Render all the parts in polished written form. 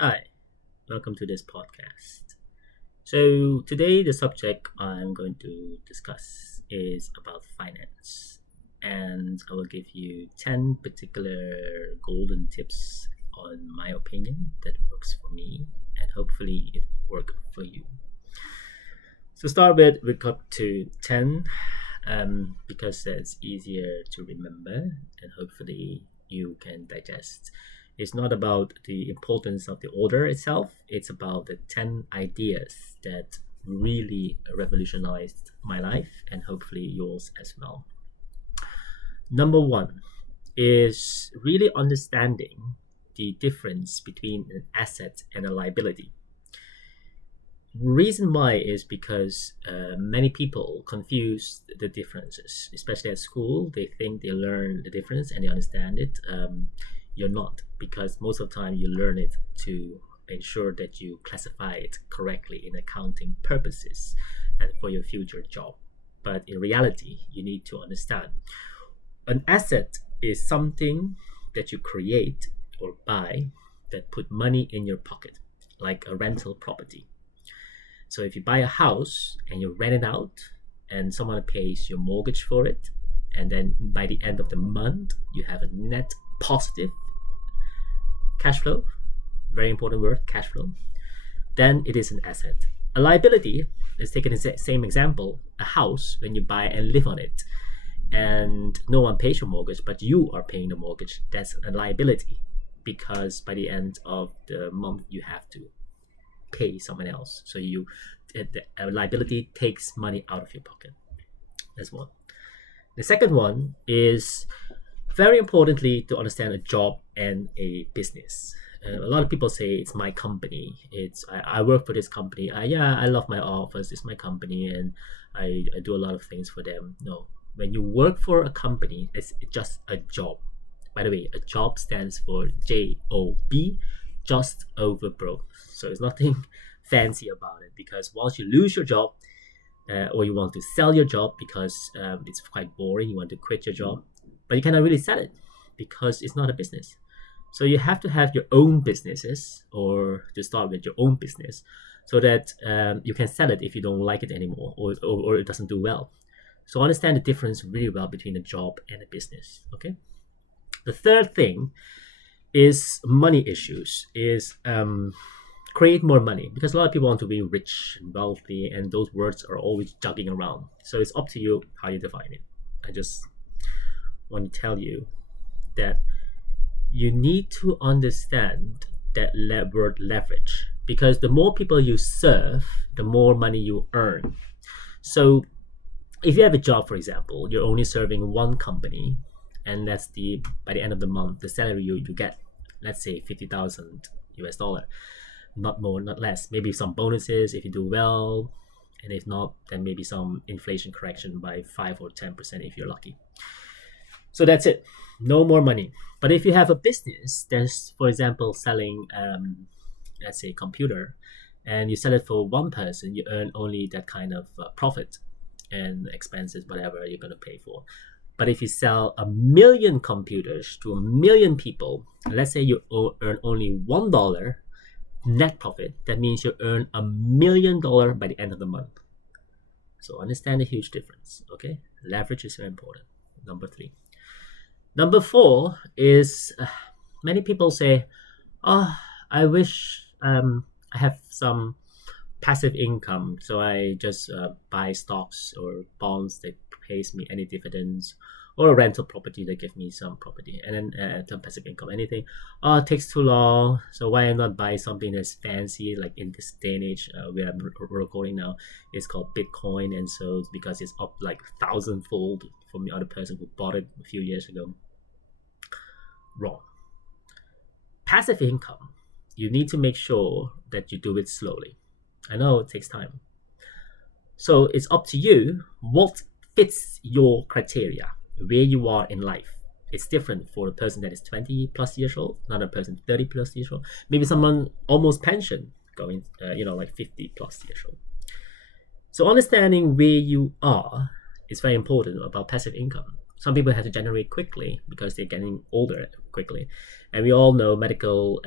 Hi, welcome to this podcast. So, today the subject I'm going to discuss is about finance, and I will give you 10 particular golden tips on my opinion that works for me, and hopefully it will work for you. So, start with we got to 10 because that's easier to remember, and hopefully you can digest. It's not about the importance of the order itself, it's about the 10 ideas that really revolutionized my life and hopefully yours as well. Number one is really understanding the difference between an asset and a liability. Reason why is because many people confuse the differences, especially at school. They think they learn the difference and they understand it. You're not, because most of the time you learn it to ensure that you classify it correctly in accounting purposes and for your future job. But in reality, you need to understand an asset is something that you create or buy that put money in your pocket, like a rental property. So if you buy a house and you rent it out and someone pays your mortgage for it, and then by the end of the month, you have a net positive cash flow, very important word, cash flow, then it is an asset. A liability, let's take the same example, a house, when you buy and live on it, and no one pays your mortgage, but you are paying the mortgage, that's a liability because by the end of the month, you have to pay someone else. So the liability takes money out of your pocket. That's one. The second one is very importantly to understand a job and a business. A lot of people say it's my company. I work for this company. Yeah, I love my office. It's my company, and I do a lot of things for them. No, when you work for a company, it's just a job. By the way, a job stands for JOB, just over broke. So it's nothing fancy about it, because once you lose your job, or you want to sell your job because it's quite boring, you want to quit your job, but you cannot really sell it because it's not a business. So you have to have your own businesses, or to start with your own business, so that you can sell it if you don't like it anymore, or it doesn't do well. So understand the difference really well between a job and a business. Okay. The third thing is money issues, is create more money, because a lot of people want to be rich and wealthy, and those words are always jogging around. So it's up to you how you define it. I just want to tell you that you need to understand that word leverage, because the more people you serve, the more money you earn. So if you have a job, for example, you're only serving one company, and that's by the end of the month, the salary you get, let's say 50,000 US dollar, not more, not less. Maybe some bonuses if you do well, and if not, then maybe some inflation correction by 5 or 10% if you're lucky. So that's it, no more money. But if you have a business that's, for example, selling, let's say, computer, and you sell it for one person, you earn only that kind of profit and expenses, whatever you're going to pay for. But if you sell 1,000,000 computers to 1,000,000 people, let's say you earn only $1 net profit, that means you earn $1,000,000 by the end of the month. So understand the huge difference. Okay, leverage is very important. Number 3. Number 4 is many people say, "Oh, I wish I have some passive income, so I just buy stocks or bonds that pays me any dividends, or a rental property that gives me some property, and then some passive income, anything. Oh, it takes too long, so why not buy something that's fancy, like in this day and age where I'm recording now, it's called Bitcoin, and so it's because it's up like 1,000-fold from the other person who bought it a few years ago." Wrong. Passive income, you need to make sure that you do it slowly. I know it takes time. So it's up to you what fits your criteria, where you are in life. It's different for a person that is 20 plus years old, another person 30 plus years old, maybe someone almost pension going, like 50 plus years old. So understanding where you are is very important about passive income. Some people have to generate quickly because they're getting older quickly. And we all know medical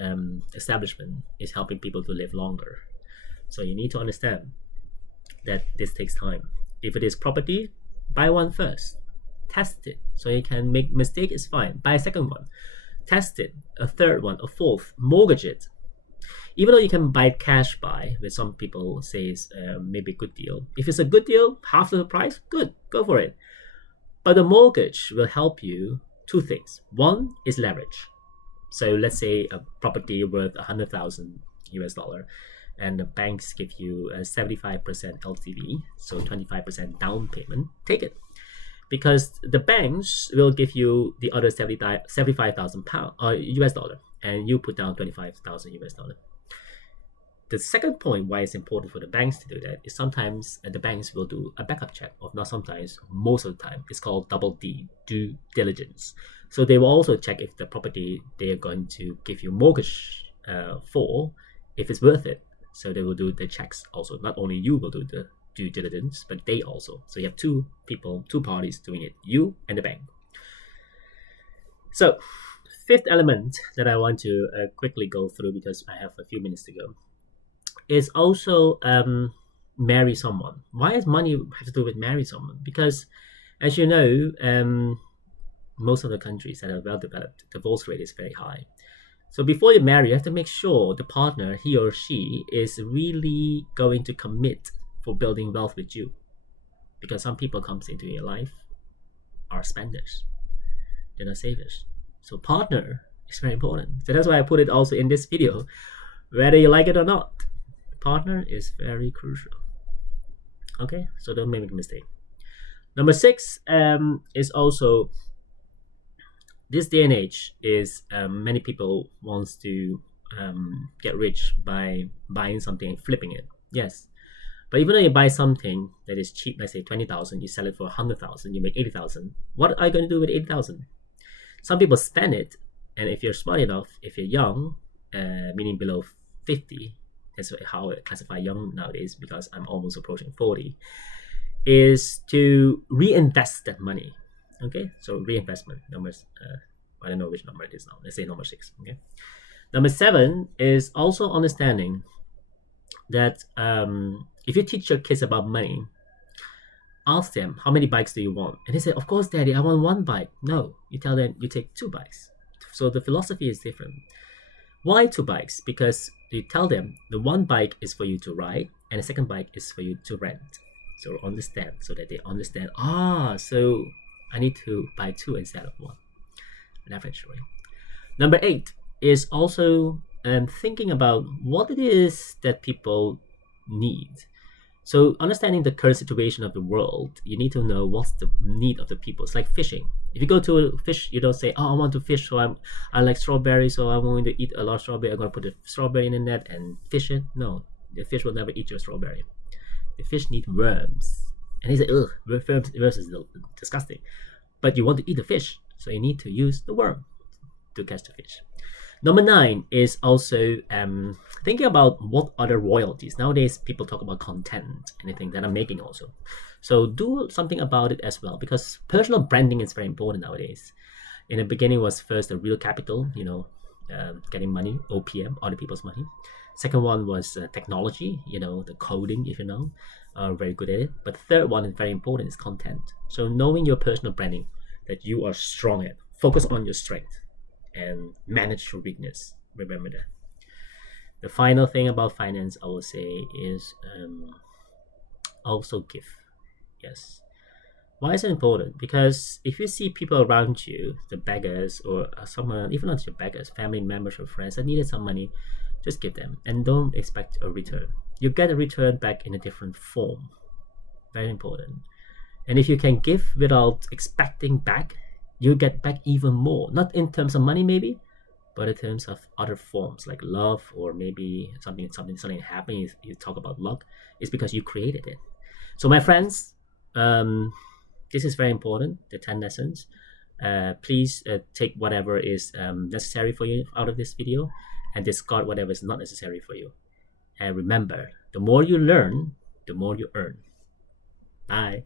establishment is helping people to live longer. So you need to understand that this takes time. If it is property, buy one first. Test it. So you can make mistake, it's fine. Buy a second one. Test it. A third one, a fourth. Mortgage it. Even though you can buy cash buy, which some people say is maybe a good deal. If it's a good deal, half the price, good, go for it. But the mortgage will help you two things. One is leverage. So let's say a property worth 100,000 US dollar, and the banks give you a 75% LTV, so 25% down payment. Take it, because the banks will give you the other 75,000 pound US dollar, and you put down 25,000 US dollar. The second point why it's important for the banks to do that is sometimes the banks will do a backup check, or not sometimes, most of the time. It's called double D, due diligence. So they will also check if the property they are going to give you mortgage for, if it's worth it. So they will do the checks also. Not only you will do the due diligence, but they also. So you have two people, two parties doing it, you and the bank. So fifth element that I want to quickly go through, because I have a few minutes to go, is also marry someone. Why does money have to do with marry someone? Because, as you know, most of the countries that are well developed, divorce rate is very high. So before you marry, you have to make sure the partner, he or she, is really going to commit for building wealth with you. Because some people comes into your life are spenders, they're not savers. So partner is very important. So that's why I put it also in this video, whether you like it or not. Partner is very crucial. Okay, so don't make a mistake. Number 6 is also, this day and age is many people wants to get rich by buying something and flipping it. Yes, but even though you buy something that is cheap, let's say 20,000, you sell it for 100,000, you make 80,000. What are you going to do with 80,000? Some people spend it, and if you're smart enough, if you're young, meaning below 50. That's how I classify young nowadays, because I'm almost approaching 40, is to reinvest that money. Okay, so reinvestment numbers, I don't know which number it is now. Let's say number 6. Okay, number 7 is also understanding that if you teach your kids about money, ask them, how many bikes do you want? And they say, of course, Daddy, I want 1 bike. No, you tell them you take 2 bikes. So the philosophy is different. Why 2 bikes? Because you tell them the 1 bike is for you to ride, and the second bike is for you to rent. So understand, so that they understand, so I need to buy 2 instead of 1. Leverage, right? Number 8 is also thinking about what it is that people need. So understanding the current situation of the world, you need to know what's the need of the people. It's like fishing. If you go to a fish, you don't say, I want to fish, so I like strawberries, so I'm going to eat a lot of strawberry. I'm going to put the strawberry in the net and fish it. No, the fish will never eat your strawberry. The fish need worms. And he said, ugh, worms is disgusting. But you want to eat the fish, so you need to use the worm to catch the fish. Number 9 is also thinking about what other royalties. Nowadays, people talk about content, anything that I'm making also. So do something about it as well, because personal branding is very important nowadays. In the beginning was first the real capital, getting money, OPM, other people's money. Second one was technology, the coding, if you know, very good at it. But the third one is very important, is content. So knowing your personal branding that you are strong at, focus on your strength and manage your weakness. Remember that. The final thing about finance I will say is also give. Yes. Why is it important? Because if you see people around you, the beggars or someone, even not your beggars, family members or friends that needed some money, just give them and don't expect a return. You get a return back in a different form. Very important. And if you can give without expecting back, you get back even more. Not in terms of money maybe, but in terms of other forms like love, or maybe something happening. You talk about luck. It's because you created it. So my friends, this is very important, the 10 lessons. Please take whatever is necessary for you out of this video, and discard whatever is not necessary for you. And remember, the more you learn, the more you earn. Bye.